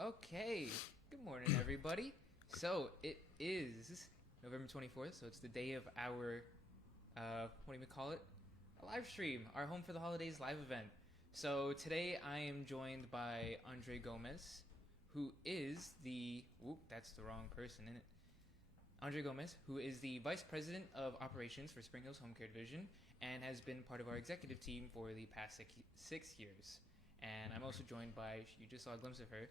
Okay, good morning, everybody. So it is November 24th, so it's the day of our, what do we call it? A live stream, our Home for the Holidays live event. So today I am joined by Andre Gomez, who is that's the wrong person, isn't it? Andre Gomez, who is the Vice President of Operations for Spring Hill's Home Care Division and has been part of our executive team for the past 6 years. And I'm also joined by, you just saw a glimpse of her,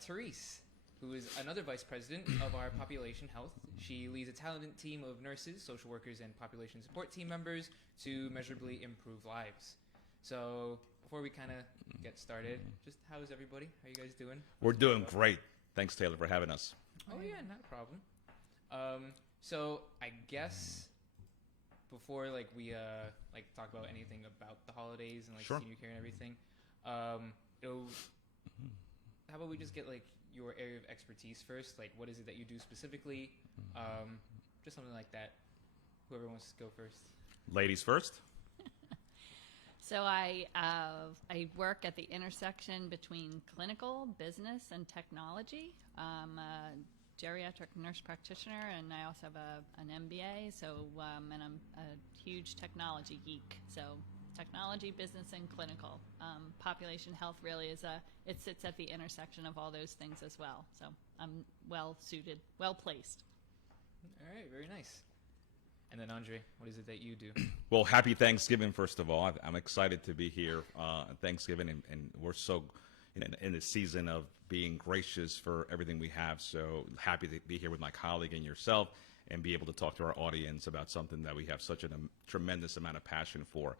Therese, who is another vice president of our population health. She leads a talented team of nurses, social workers, and population support team members to measurably improve lives. So before we kind of get started, just how's everybody? How are you guys doing? We're doing great. Thanks, Taylor, for having us. Oh yeah, not a problem. So I guess before we talk about anything about the holidays and Sure. senior care and everything, how about we just get your area of expertise first? What is it that you do specifically? Just something like that. Whoever wants to go first. Ladies first. So I work at the intersection between clinical, business, and technology. I'm a geriatric nurse practitioner, and I also have an MBA. And I'm a huge technology geek. So technology, business, and clinical. Population health really it sits at the intersection of all those things as well. So I'm well suited, well placed. All right, very nice. And then Andre, what is it that you do? Well, happy Thanksgiving, first of all. I'm excited to be here on Thanksgiving, and we're so in the season of being gracious for everything we have. So happy to be here with my colleague and yourself and be able to talk to our audience about something that we have such a tremendous amount of passion for.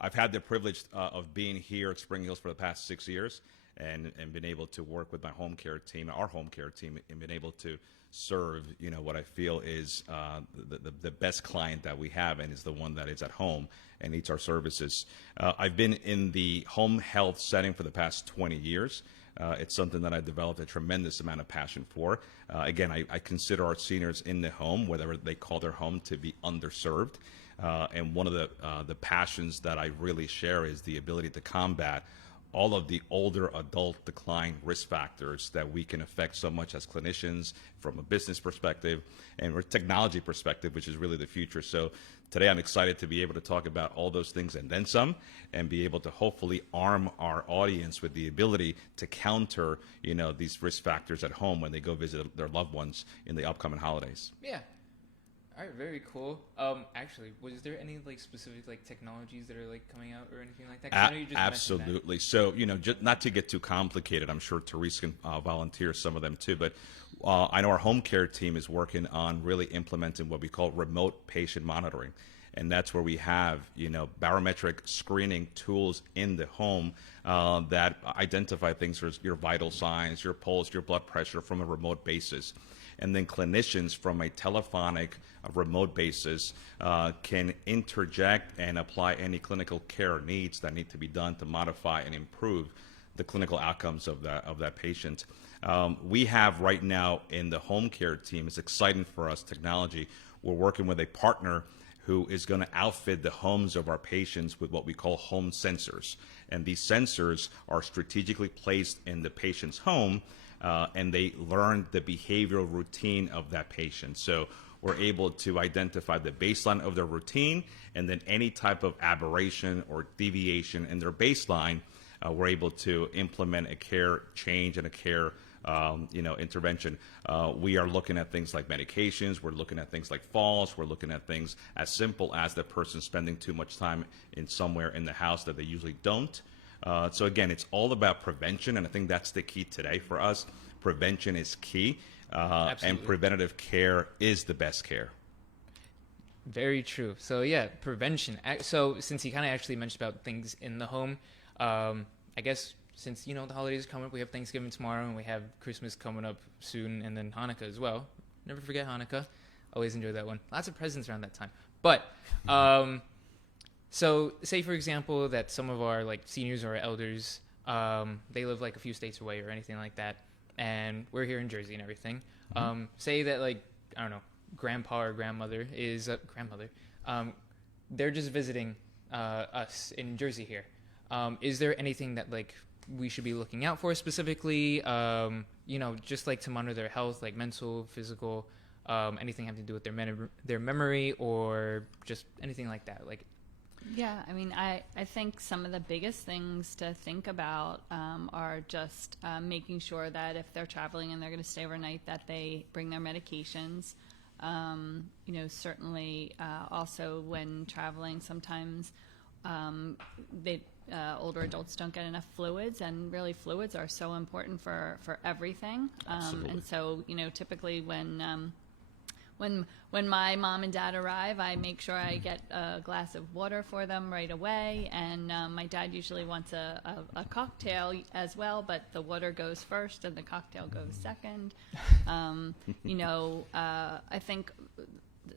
I've had the privilege of being here at Spring Hills for the past 6 years and been able to work with my home care team, our home care team, and been able to serve, what I feel is the best client that we have, and is the one that is at home and needs our services. I've been in the home health setting for the past 20 years. It's something that I developed a tremendous amount of passion for. Again, I consider our seniors in the home, whatever they call their home, to be underserved. And one of the passions that I really share is the ability to combat all of the older adult decline risk factors that we can affect so much as clinicians from a business perspective and a technology perspective, which is really the future. So today I'm excited to be able to talk about all those things and then some, and be able to hopefully arm our audience with the ability to counter, these risk factors at home when they go visit their loved ones in the upcoming holidays. Yeah. All right, very cool. Actually, was there any specific technologies that are coming out or anything like that? 'Cause I know you just mentioned that. Absolutely. So just not to get too complicated, I'm sure Therese can volunteer some of them too. But I know our home care team is working on really implementing what we call remote patient monitoring, and that's where we have barometric screening tools in the home that identify things as your vital signs, your pulse, your blood pressure from a remote basis. And then clinicians from a telephonic remote basis can interject and apply any clinical care needs that need to be done to modify and improve the clinical outcomes of that patient. We have right now in the home care team, it's exciting for us, technology. We're working with a partner who is going to outfit the homes of our patients with what we call home sensors. And these sensors are strategically placed in the patient's home, and they learn the behavioral routine of that patient. So we're able to identify the baseline of their routine, and then any type of aberration or deviation in their baseline, we're able to implement a care change and a care intervention. We are looking at things like medications. We're looking at things like falls. We're looking at things as simple as the person spending too much time in somewhere in the house that they usually don't. So again, it's all about prevention, and I think that's the key today for us. Prevention is key, and preventative care is the best care. Very true. So yeah, prevention. So since you kind of actually mentioned about things in the home, I guess since the holidays are coming up, we have Thanksgiving tomorrow, and we have Christmas coming up soon, and then Hanukkah as well. Never forget Hanukkah. Always enjoy that one. Lots of presents around that time. But so say for example that some of our seniors or elders, they live a few states away or anything like that, and we're here in Jersey and everything. Say that I don't know, grandpa or grandmother is grandmother. They're just visiting us in Jersey here. Is there anything that we should be looking out for specifically, just like to monitor their health, like mental, physical, anything having to do with their memory or just anything like that. Like, yeah, I mean, I think some of the biggest things to think about are just making sure that if they're traveling and they're going to stay overnight, that they bring their medications. Certainly also when traveling, sometimes older adults don't get enough fluids, and really fluids are so important for everything. And so, typically when my mom and dad arrive, I make sure I get a glass of water for them right away. And my dad usually wants a cocktail as well, but the water goes first and the cocktail goes second. I think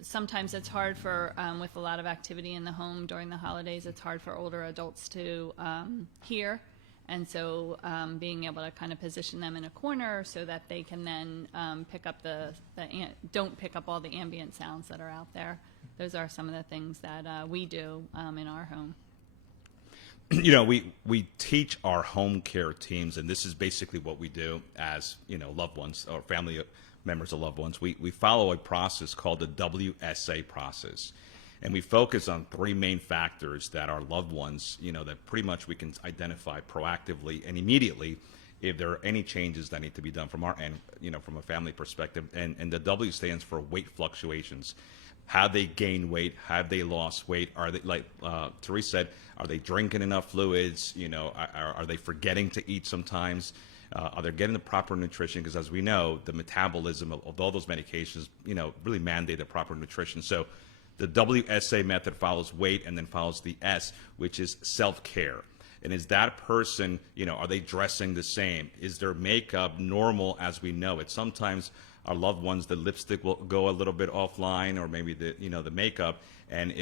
sometimes it's hard for, with a lot of activity in the home during the holidays, it's hard for older adults to hear. And so being able to kind of position them in a corner so that they can then pick up don't pick up all the ambient sounds that are out there. Those are some of the things that we do in our home. We teach our home care teams, and this is basically what we do as, loved ones or family members of loved ones. We follow a process called the WSA process. And we focus on three main factors that our loved ones, that pretty much we can identify proactively and immediately if there are any changes that need to be done from our end, from a family perspective. And the W stands for weight fluctuations. Have they gained weight? Have they lost weight? Are they, like Therese said, are they drinking enough fluids? Are they forgetting to eat sometimes? Are they getting the proper nutrition? Because as we know, the metabolism of all those medications, really mandate the proper nutrition. So the WSA method follows weight and then follows the S, which is self-care. And is that person, are they dressing the same? Is their makeup normal as we know it? Sometimes our loved ones, the lipstick will go a little bit offline, or maybe the makeup, and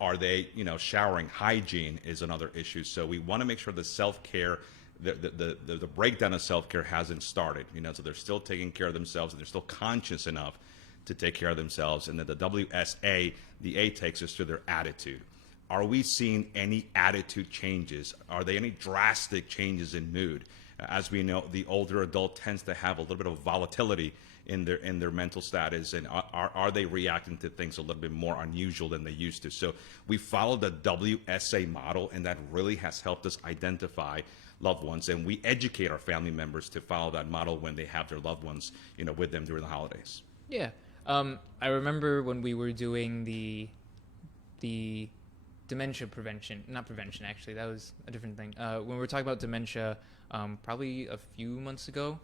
are they, showering? Hygiene is another issue. So we want to make sure the self-care, the breakdown of self-care hasn't started, so they're still taking care of themselves and they're still conscious enough to take care of themselves. And then the WSA, the A takes us to their attitude. Are we seeing any attitude changes? Are there any drastic changes in mood? As we know, the older adult tends to have a little bit of volatility in their mental status, and are they reacting to things a little bit more unusual than they used to? So we follow the WSA model, and that really has helped us identify loved ones, and we educate our family members to follow that model when they have their loved ones, with them during the holidays. Yeah. I remember when we were doing the dementia not prevention, actually, that was a different thing. When we were talking about dementia, probably a few months ago,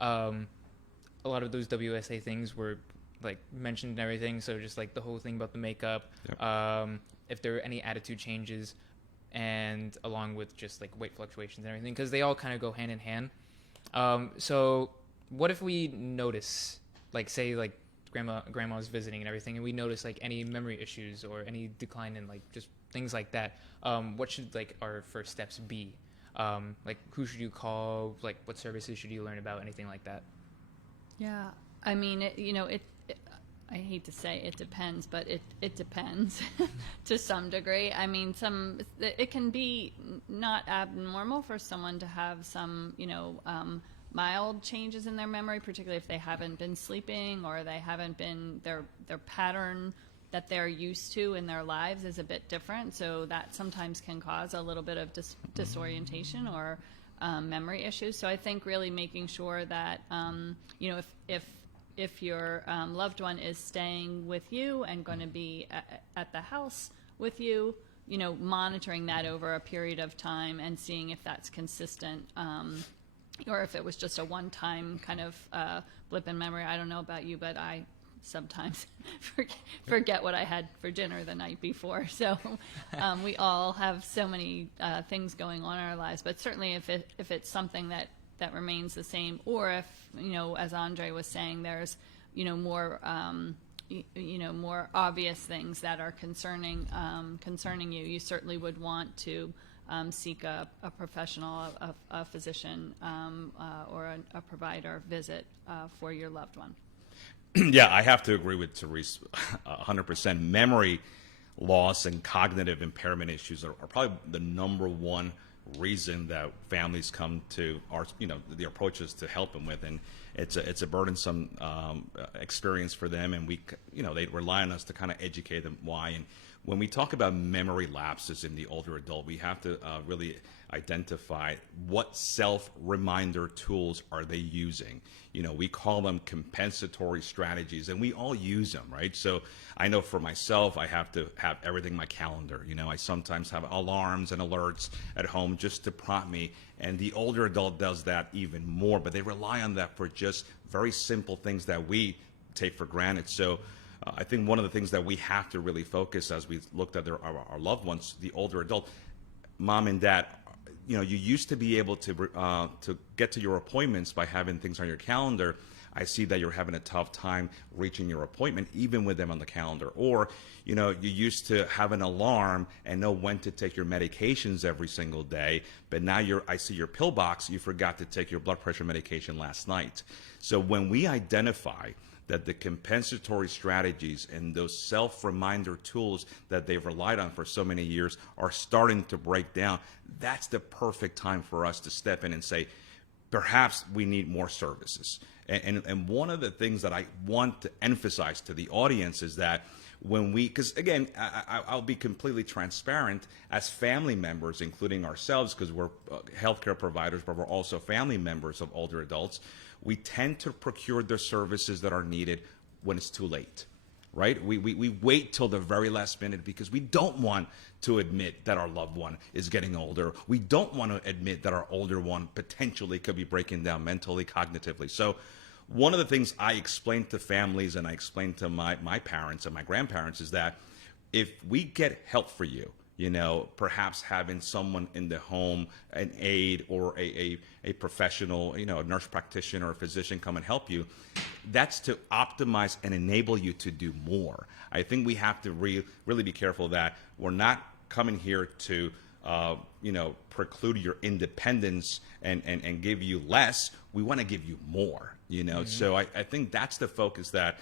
a lot of those WSA things were like mentioned and everything. So just like the whole thing about the makeup, yep. If there are any attitude changes, and along with just like weight fluctuations and everything, because they all kind of go hand in hand. So what if we notice, like, say, like, grandma's visiting and everything, and we notice like any memory issues or any decline in like just things like that? What should like our first steps be? Like, who should you call? Like, what services should you learn about? Anything like that? Yeah, I mean, I hate to say it depends, but it depends to some degree. I mean, it can be not abnormal for someone to have some, mild changes in their memory, particularly if they haven't been sleeping or they haven't been, their pattern that they're used to in their lives is a bit different. So that sometimes can cause a little bit of disorientation or memory issues. So I think really making sure that, if your loved one is staying with you and going to be at the house with you, monitoring that over a period of time and seeing if that's consistent, or if it was just a one-time kind of blip in memory. I don't know about you, but I sometimes forget what I had for dinner the night before. So we all have so many things going on in our lives. But certainly if it's something that remains the same, or if, as Andre was saying, there's, more more obvious things that are concerning you, you certainly would want to seek a professional, a physician, or a provider visit for your loved one. Yeah, I have to agree with Therese 100%. Memory loss and cognitive impairment issues are probably the number one reason that families come to our, the approaches to help them with, and it's a burdensome experience for them, and they rely on us to kind of educate them why. And when we talk about memory lapses in the older adult, we have to really identify what self-reminder tools are they using. We call them compensatory strategies, and we all use them, right? So I know for myself, I have to have everything in my calendar. I sometimes have alarms and alerts at home just to prompt me, and the older adult does that even more, but they rely on that for just very simple things that we take for granted. So I think one of the things that we have to really focus as we looked at our loved ones, the older adult, mom and dad, you used to be able to get to your appointments by having things on your calendar. I see that you're having a tough time reaching your appointment, even with them on the calendar. Or, you used to have an alarm and know when to take your medications every single day, but now I see your pill box, you forgot to take your blood pressure medication last night. So when we identify that the compensatory strategies and those self-reminder tools that they've relied on for so many years are starting to break down, that's the perfect time for us to step in and say, perhaps we need more services. And one of the things that I want to emphasize to the audience is that because again, I'll be completely transparent, as family members, including ourselves, because we're healthcare providers, but we're also family members of older adults, we tend to procure the services that are needed when it's too late, right? We wait till the very last minute because we don't want to admit that our loved one is getting older. We don't want to admit that our older one potentially could be breaking down mentally, cognitively. So one of the things I explain to families and I explain to my parents and my grandparents is that if we get help for you, perhaps having someone in the home, an aide or a professional, a nurse practitioner or a physician come and help you, that's to optimize and enable you to do more. I think we have to really be careful that we're not coming here to, preclude your independence and give you less. We want to give you more, Mm-hmm. So I think that's the focus that,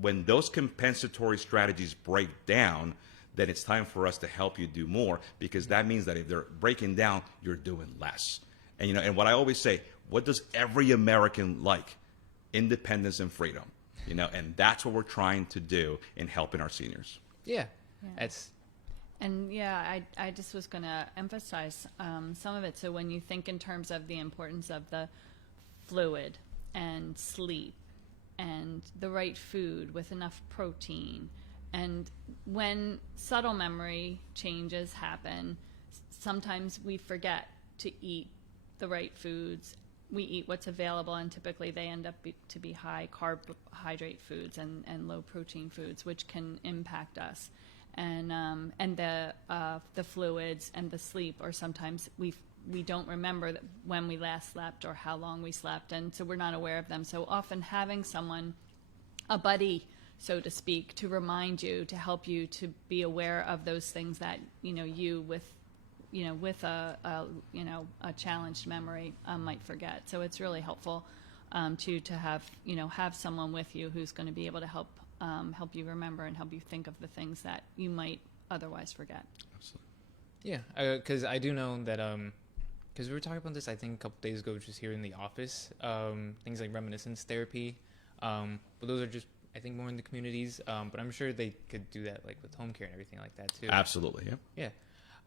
when those compensatory strategies break down, then it's time for us to help you do more, because that means that if they're breaking down, you're doing less. And and what I always say, what does every American like? Independence and freedom. And that's what we're trying to do in helping our seniors. Yeah. I just was going to emphasize some of it. So when you think in terms of the importance of the fluid and sleep and the right food with enough protein, and when subtle memory changes happen, sometimes we forget to eat the right foods. We eat what's available, and typically they end up to be high carbohydrate foods and low protein foods, which can impact us. And the fluids and the sleep, or sometimes we don't remember when we last slept or how long we slept, and so we're not aware of them. So often having someone, a buddy, so to speak, to remind you, to help you to be aware of those things that you with a challenged memory might forget. So it's really helpful to have someone with you who's going to be able to help you remember and help you think of the things that you might otherwise forget. Absolutely. Yeah, because I do know that because we were talking about this, I think a couple days ago, just here in the office, things like Reminiscence Therapy, but those are just, I think, more in the communities, but I'm sure they could do that like with home care and everything like that too. Absolutely, yeah.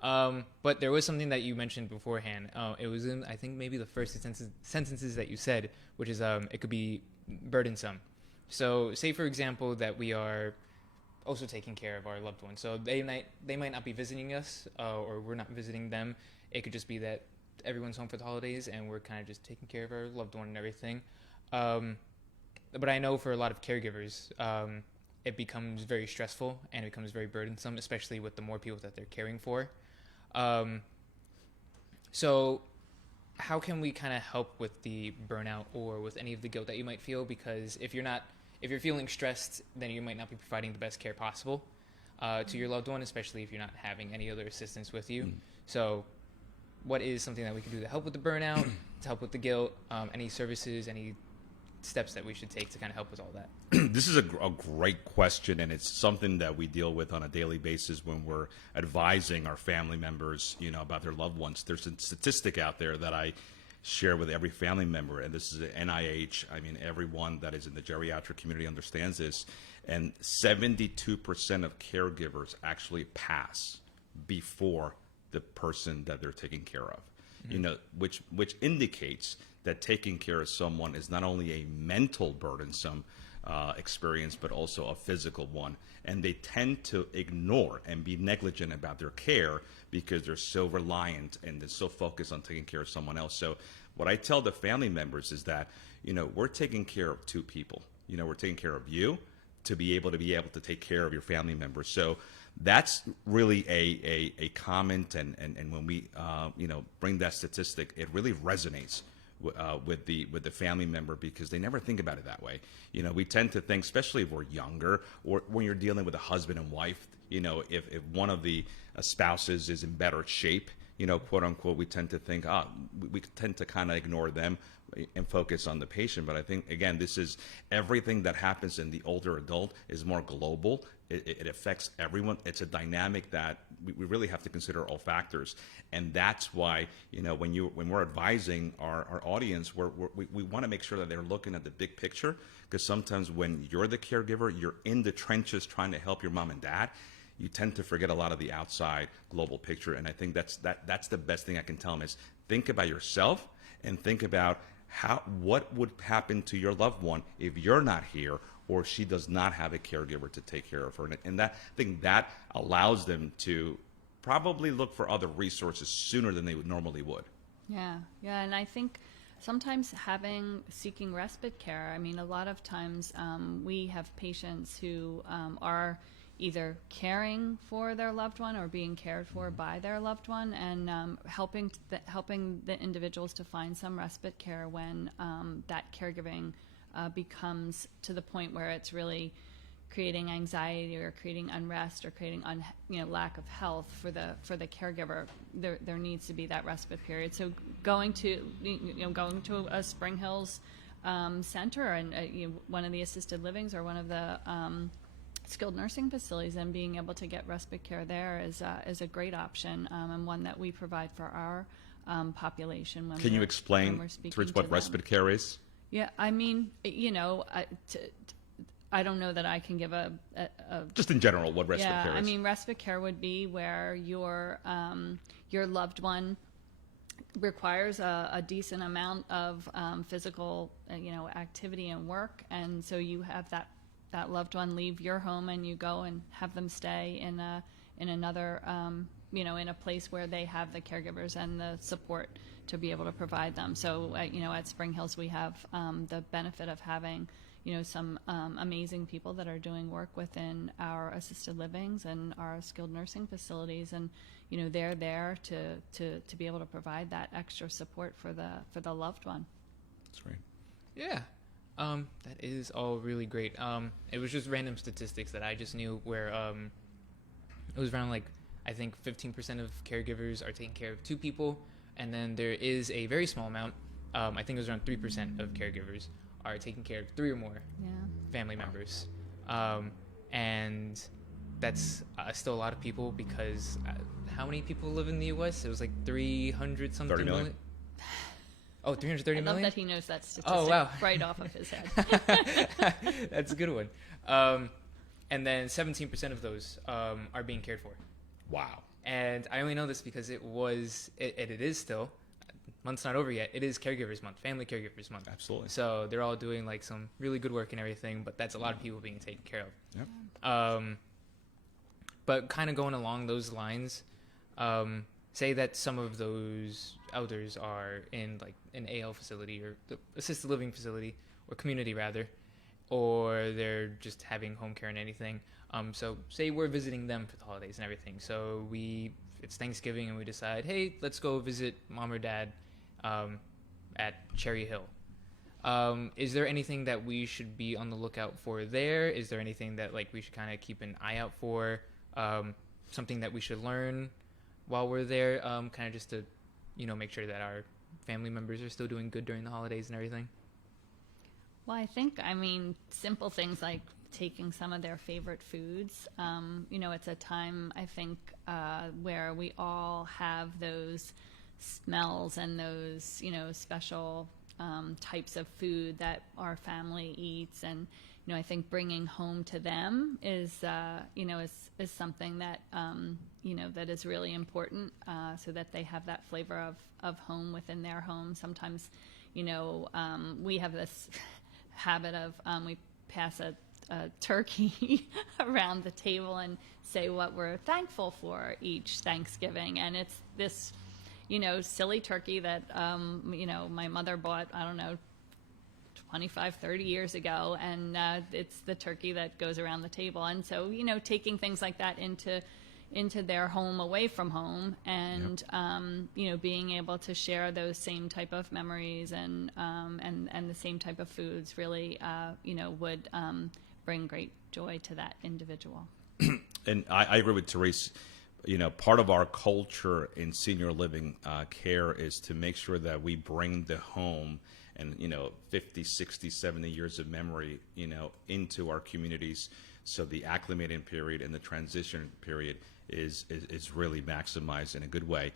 Yeah. But there was something that you mentioned beforehand. It was in, I think, maybe the first sentences that you said, which is it could be burdensome. So say, for example, that we are also taking care of our loved ones. So they might not be visiting us or we're not visiting them. It could just be that everyone's home for the holidays and we're kind of just taking care of our loved one and everything. But I know for a lot of caregivers, it becomes very stressful and it becomes very burdensome, especially with the more people that they're caring for. So how can we kind of help with the burnout or with any of the guilt that you might feel? Because if you're feeling stressed, then you might not be providing the best care possible to your loved one, especially if you're not having any other assistance with you. So what is something that we can do to help with the burnout, to help with the guilt, any services, any steps that we should take to kind of help with all that? This is a great question, and it's something that we deal with on a daily basis when we're advising our family members, about their loved ones. There's a statistic out there that I share with every family member, and this is an NIH. I mean, everyone that is in the geriatric community understands this, and 72% of caregivers actually pass before the person that they're taking care of. Which indicates that taking care of someone is not only a mental burdensome experience, but also a physical one. And they tend to ignore and be negligent about their care because they're so reliant and they're so focused on taking care of someone else. So what I tell the family members is that, we're taking care of two people. We're taking care of you to be able to take care of your family members. So that's really a comment, and when we bring that statistic, it really resonates with the family member, because they never think about it that way. We tend to think, especially if we're younger, or when you're dealing with a husband and wife, if one of the spouses is in better shape, quote unquote, we tend to think, we tend to kind of ignore them and focus on the patient. But I think, again, this is everything that happens in the older adult is more global. It affects everyone. It's a dynamic that we really have to consider all factors. And that's why, when we're advising our audience, we want to make sure that they're looking at the big picture, because sometimes when you're the caregiver, you're in the trenches trying to help your mom and dad, you tend to forget a lot of the outside global picture. And I think that's the best thing I can tell them is think about yourself and think about what would happen to your loved one if you're not here, or she does not have a caregiver to take care of her. And I think that allows them to probably look for other resources sooner than they normally would. Yeah, and I think sometimes seeking respite care, I mean, a lot of times we have patients who are either caring for their loved one or being cared for by their loved one, and helping the individuals to find some respite care when that caregiving becomes to the point where it's really creating anxiety or creating unrest or creating lack of health for the caregiver. There needs to be that respite period. So going to a Spring Hills center and one of the assisted livings or one of the skilled nursing facilities, and being able to get respite care there is a great option, and one that we provide for our population. Can you explain, Therese, what respite care is? Yeah, I mean, I don't know that I can give a just in general what respite care is. I mean, respite care would be where your loved one requires a decent amount of physical activity and work, and so you have that loved one leave your home and you go and have them stay in another in a place where they have the caregivers and the support to be able to provide them. So at Spring Hills we have the benefit of having some amazing people that are doing work within our assisted livings and our skilled nursing facilities, and they're there to be able to provide that extra support for the loved one. That's right. Yeah. That is all really great. It was just random statistics that I just knew where it was around I think 15% of caregivers are taking care of two people, and then there is a very small amount, I think it was around 3% of caregivers are taking care of three or more family members. And that's still a lot of people, because how many people live in the U.S.? It was 300 something 30 million. Oh, 330 million? I love that he knows that statistic right off of his head. That's a good one. And then 17% of those are being cared for. Wow. And I only know this because it is still, month's not over yet, it is Caregivers Month, Family Caregivers Month. Absolutely. So they're all doing some really good work and everything, but that's a lot of people being taken care of. Yep. But kind of going along those lines, say that some of those elders are in an AL facility or the assisted living facility, or community rather, or they're just having home care and anything. So say we're visiting them for the holidays and everything. So it's Thanksgiving and we decide, hey, let's go visit mom or dad at Cherry Hill. Is there anything that we should be on the lookout for there? Is there anything that we should kind of keep an eye out for? Something that we should learn while we're there, kind of just to, make sure that our family members are still doing good during the holidays and everything? Well, I think, I mean, simple things like taking some of their favorite foods. It's a time, I think, where we all have those smells and those, special types of food that our family eats. And, I think bringing home to them is something that, that is really important, so that they have that flavor of home within their home. Sometimes, we have this habit of we pass a turkey around the table and say what we're thankful for each Thanksgiving, and it's this silly turkey that my mother bought, I don't know, 25, 30 years ago, and it's the turkey that goes around the table. And so taking things like that into their home away from home, and being able to share those same type of memories and the same type of foods really would bring great joy to that individual. And I agree with Therese. Part of our culture in senior living care is to make sure that we bring the home and 50, 60, 70 years of memory into our communities, so the acclimating period and the transition period is really maximized in a good way.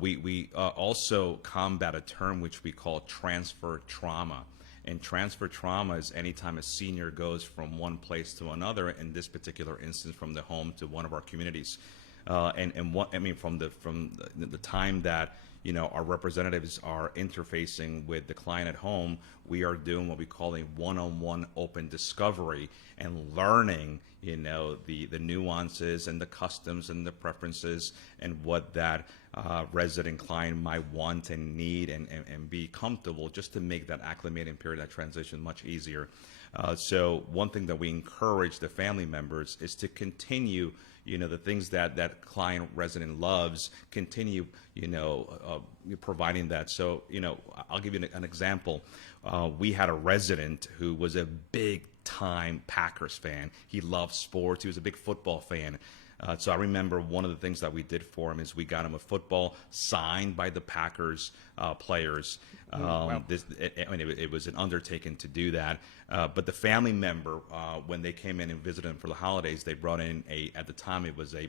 We also combat a term which we call transfer trauma. And transfer trauma is anytime a senior goes from one place to another, in this particular instance from the home to one of our communities. From the time that our representatives are interfacing with the client at home, we are doing what we call a one-on-one open discovery and learning the nuances and the customs and the preferences and what that resident client might want and need and be comfortable, just to make that acclimating period, that transition, much easier. So one thing that we encourage the family members is to continue the things that client resident loves, continue providing that. So I'll give you an example. We had a resident who was a big time Packers fan. He loved sports. He was a big football fan. So I remember one of the things that we did for him is we got him a football signed by the Packers players. Wow. It was an undertaking to do that. But the family member, when they came in and visited him for the holidays, they brought in at the time it was a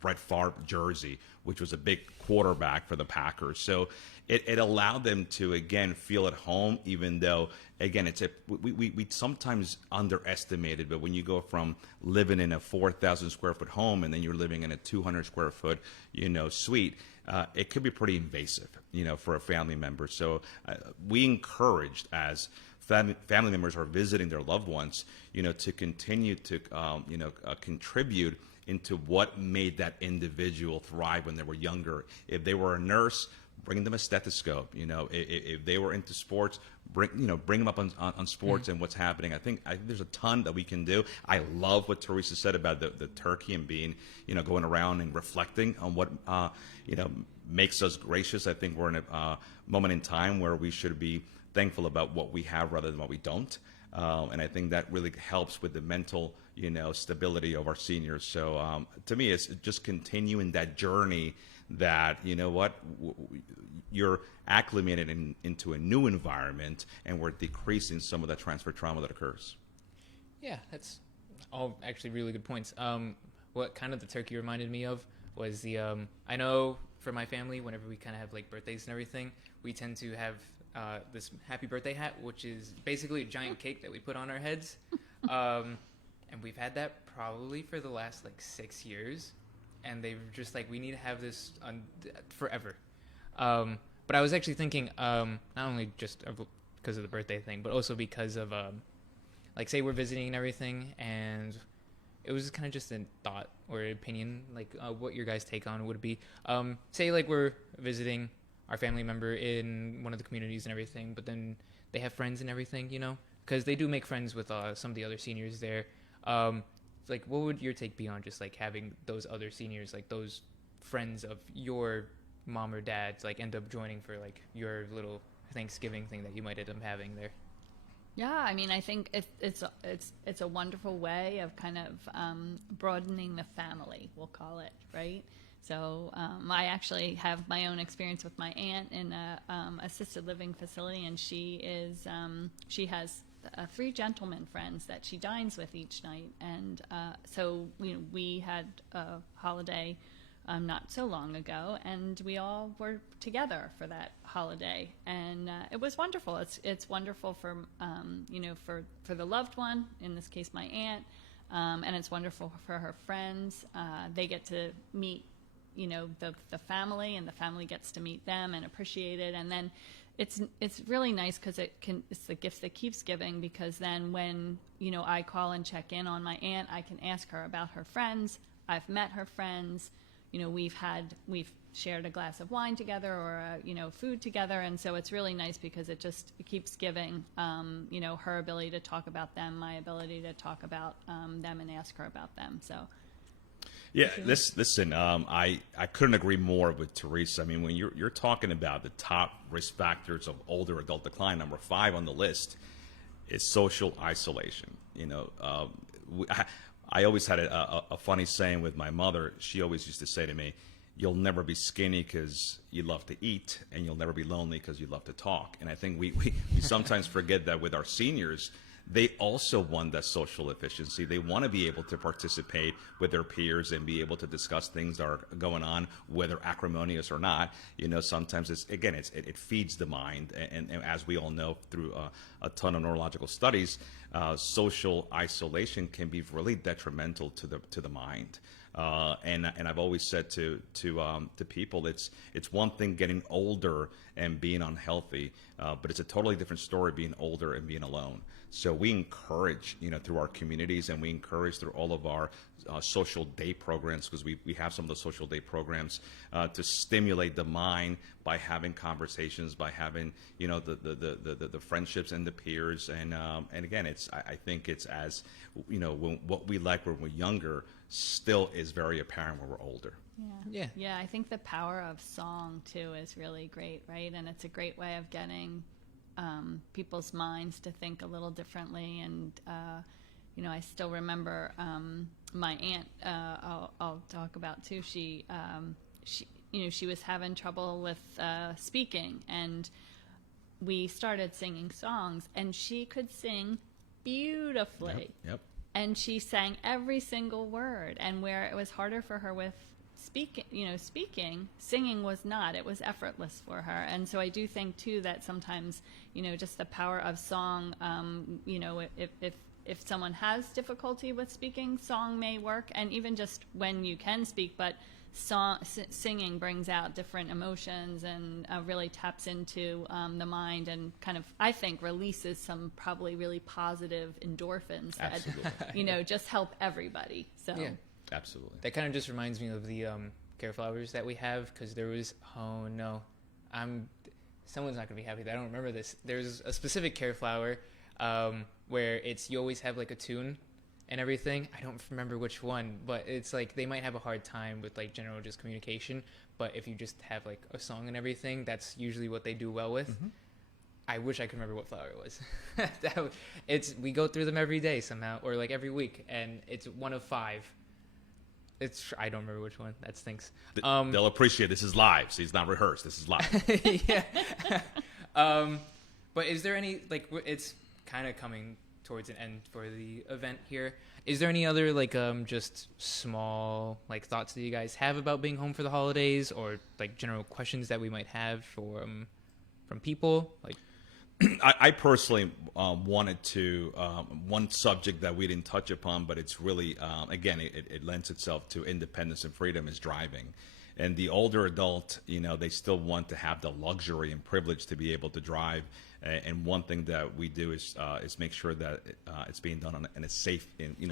Brett Favre jersey, which was a big quarterback for the Packers. So it allowed them to, again, feel at home, even though, again, we sometimes underestimate it, but when you go from living in a 4,000 square foot home and then you're living in a 200 square foot, suite, it could be pretty invasive, for a family member. So we encouraged, as family members are visiting their loved ones, to continue to, contribute into what made that individual thrive when they were younger. If they were a nurse, bring them a stethoscope. If they were into sports, bring them up on sports and what's happening. I think there's a ton that we can do. I love what Teresa said about the turkey and being, going around and reflecting on what, makes us gracious. I think we're in a moment in time where we should be thankful about what we have rather than what we don't. And I think that really helps with the mental, stability of our seniors. So to me, it's just continuing that journey that, you're acclimated into a new environment, and we're decreasing some of that transfer trauma that occurs. Yeah, that's all actually really good points. What kind of the turkey reminded me of was I know for my family, whenever we kind of have like birthdays and everything, we tend to have this happy birthday hat, which is basically a giant cake that we put on our heads. And we've had that probably for the last like 6 years. And they've just like, we need to have this forever. But I was actually thinking, not only just because of the birthday thing, but also because of, like, say we're visiting and everything, and it was kind of just a thought or opinion, like what your guys' take on would be. Say like we're visiting our family member in one of the communities and everything, but then they have friends and everything, because they do make friends with some of the other seniors there. Like, what would your take be on just like having those other seniors, like those friends of your mom or dad's, like end up joining for like your little Thanksgiving thing that you might end up having there? Yeah, I mean, I think it's a wonderful way of kind of broadening the family, we'll call it, right? So I actually have my own experience with my aunt in a assisted living facility, and she has three gentlemen friends that she dines with each night, and so we had a holiday not so long ago, and we all were together for that holiday, and it was wonderful. It's wonderful for for the loved one, in this case my aunt, and it's wonderful for her friends. They get to meet the family, and the family gets to meet them and appreciate it, and then it's really nice because it's the gift that keeps giving, because then when I call and check in on my aunt, I can ask her about her friends. I've met her friends. We've shared a glass of wine together, or food together, and so it's really nice because it keeps giving. Her ability to talk about them, my ability to talk about them and ask her about them. So. Yeah, listen, I couldn't agree more with Therese. I mean, when you're talking about the top risk factors of older adult decline, number 5 on the list is social isolation. I always had a funny saying with my mother. She always used to say to me, "You'll never be skinny because you love to eat, and you'll never be lonely because you love to talk." And I think we sometimes forget that with our seniors. They also want that social efficiency. They want to be able to participate with their peers and be able to discuss things that are going on, whether acrimonious or not. Sometimes it feeds the mind, and as we all know through a ton of neurological studies, social isolation can be really detrimental to the mind. And I've always said to people, it's one thing getting older and being unhealthy, but it's a totally different story being older and being alone. So we encourage, through our communities, and we encourage through all of our social day programs, because we have some of the social day programs to stimulate the mind by having conversations, by having the friendships and the peers, and again, I think it's as what we like when we're younger still is very apparent when we're older. Yeah. I think the power of song too is really great, right? And it's a great way of getting people's minds to think a little differently. And I still remember my aunt. I'll talk about too. She was having trouble with speaking, and we started singing songs, and she could sing beautifully. Yep. And she sang every single word, and where it was harder for her with speaking, singing was not. It was effortless for her. And so I do think too that sometimes, just the power of song, if someone has difficulty with speaking, song may work. And even just when you can speak, but singing brings out different emotions and really taps into the mind, and kind of, I think, releases some probably really positive endorphins that just help everybody. So yeah, absolutely. That kind of just reminds me of the care flowers that we have, because there was someone's not gonna be happy that I don't remember this. There's a specific care flower where you always have like a tune and everything. I don't remember which one, but it's like they might have a hard time with like general just communication, but if you just have like a song and everything, that's usually what they do well with. Mm-hmm. I wish I could remember what flower it was. We go through them every day somehow, or like every week, and it's one of 5. I don't remember which one. That stinks. They'll appreciate this is live, so it's not rehearsed. This is live. Yeah. But is there any, like, it's kind of coming towards an end for the event here. Is there any other like just small like thoughts that you guys have about being home for the holidays, or like general questions that we might have from people? Like, I personally wanted to one subject that we didn't touch upon, but it's really again it lends itself to independence and freedom, is driving. And the older adult, they still want to have the luxury and privilege to be able to drive. And one thing that we do is make sure that it's being done in a safe,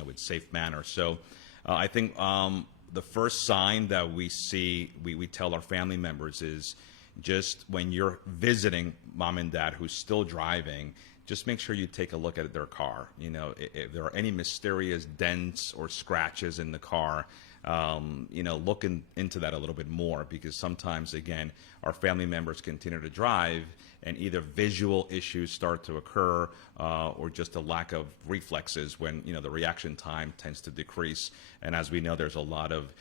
with safe manner. So I think the first sign that we see, we tell our family members, is just when you're visiting mom and dad who's still driving, just make sure you take a look at their car. If there are any mysterious dents or scratches in the car, look into that a little bit more, because sometimes, again, our family members continue to drive and either visual issues start to occur or just a lack of reflexes when, the reaction time tends to decrease. And as we know, there's a lot of,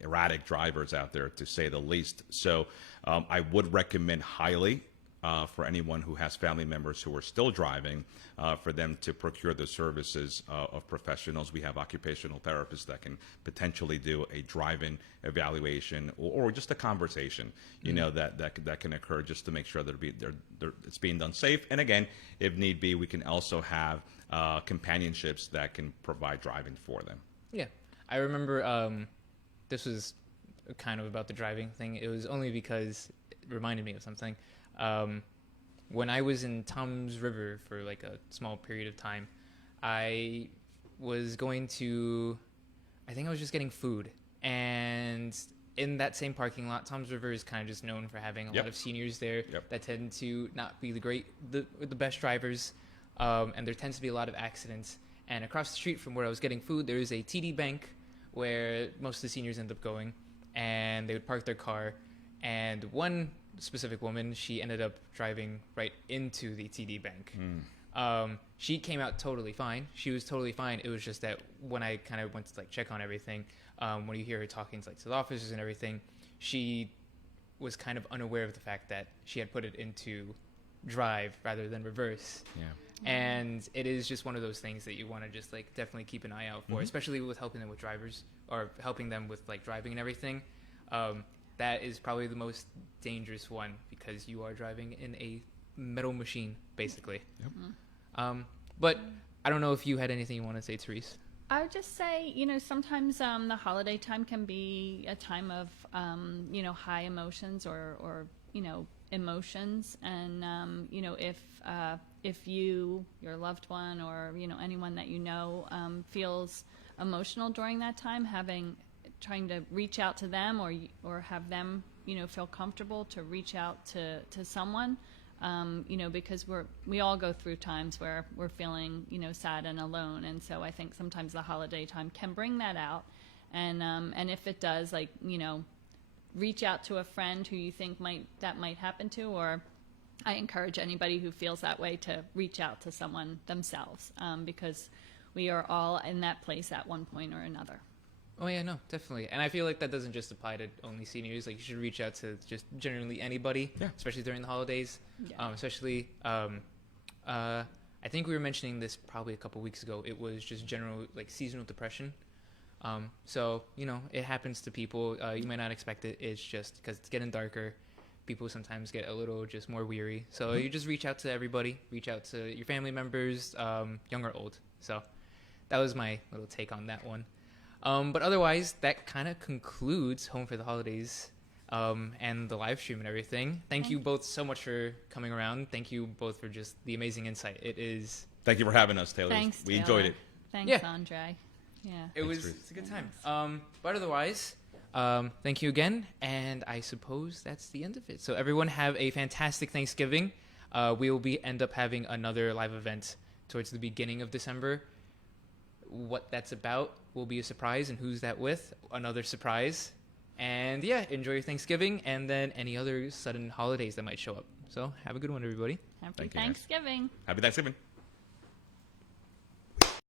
erratic drivers out there, to say the least. So I would recommend highly for anyone who has family members who are still driving, for them to procure the services of professionals. We have occupational therapists that can potentially do a drive-in evaluation or just a conversation, that can occur just to make sure that it's being done safe. And again, if need be, we can also have companionships that can provide driving for them. Yeah. I remember this was kind of about the driving thing. It was only because it reminded me of something. When I was in Tom's River for like a small period of time, I was just getting food. And in that same parking lot, Tom's River is kind of just known for having a lot of seniors there that tend to not be the best drivers. And there tends to be a lot of accidents. And across the street from where I was getting food, there is a TD Bank where most of the seniors end up going. And they would park their car. And one specific woman, she ended up driving right into the TD Bank. She came out totally fine. She was totally fine. It was just that when I kind of went to like check on everything, when you hear her talking to the officers and everything, she was kind of unaware of the fact that she had put it into drive rather than reverse. Yeah. And it is just one of those things that you want to just like definitely keep an eye out for, especially with helping them with drivers or helping them with like driving and everything. That is probably the most dangerous one because you are driving in a metal machine, basically. Yep. But I don't know if you had anything you want to say, Therese. I would just say, sometimes the holiday time can be a time of, high emotions or emotions. And, if you, your loved one, or, anyone that feels emotional during that time, trying to reach out to them or have them, feel comfortable to reach out to someone, because we all go through times where we're feeling, sad and alone. And so I think sometimes the holiday time can bring that out. And if it does, reach out to a friend who you think might happen to, or I encourage anybody who feels that way to reach out to someone themselves, because we are all in that place at one point or another. Oh, yeah, no, definitely. And I feel like that doesn't just apply to only seniors. Like, you should reach out to just generally anybody, especially during the holidays. Yeah. I think we were mentioning this probably a couple weeks ago. It was just general, seasonal depression. So, it happens to people. You might not expect it. It's just because it's getting darker. People sometimes get a little just more weary. So you just reach out to everybody. Reach out to your family members, young or old. So that was my little take on that one. But otherwise, that kind of concludes Home for the Holidays and the live stream and everything. Thank you both so much for coming around. Thank you both for just the amazing insight. Thank you for having us, Taylor. Thanks, we enjoyed it. Thanks, Andre. Yeah. It's a good time. But otherwise, thank you again. And I suppose that's the end of it. So everyone have a fantastic Thanksgiving. We will end up having another live event towards the beginning of December. What that's about will be a surprise, and who's that with, another surprise. And enjoy your Thanksgiving and then any other sudden holidays that might show up. So have a good one, everybody. Happy Thanksgiving. Happy Thanksgiving.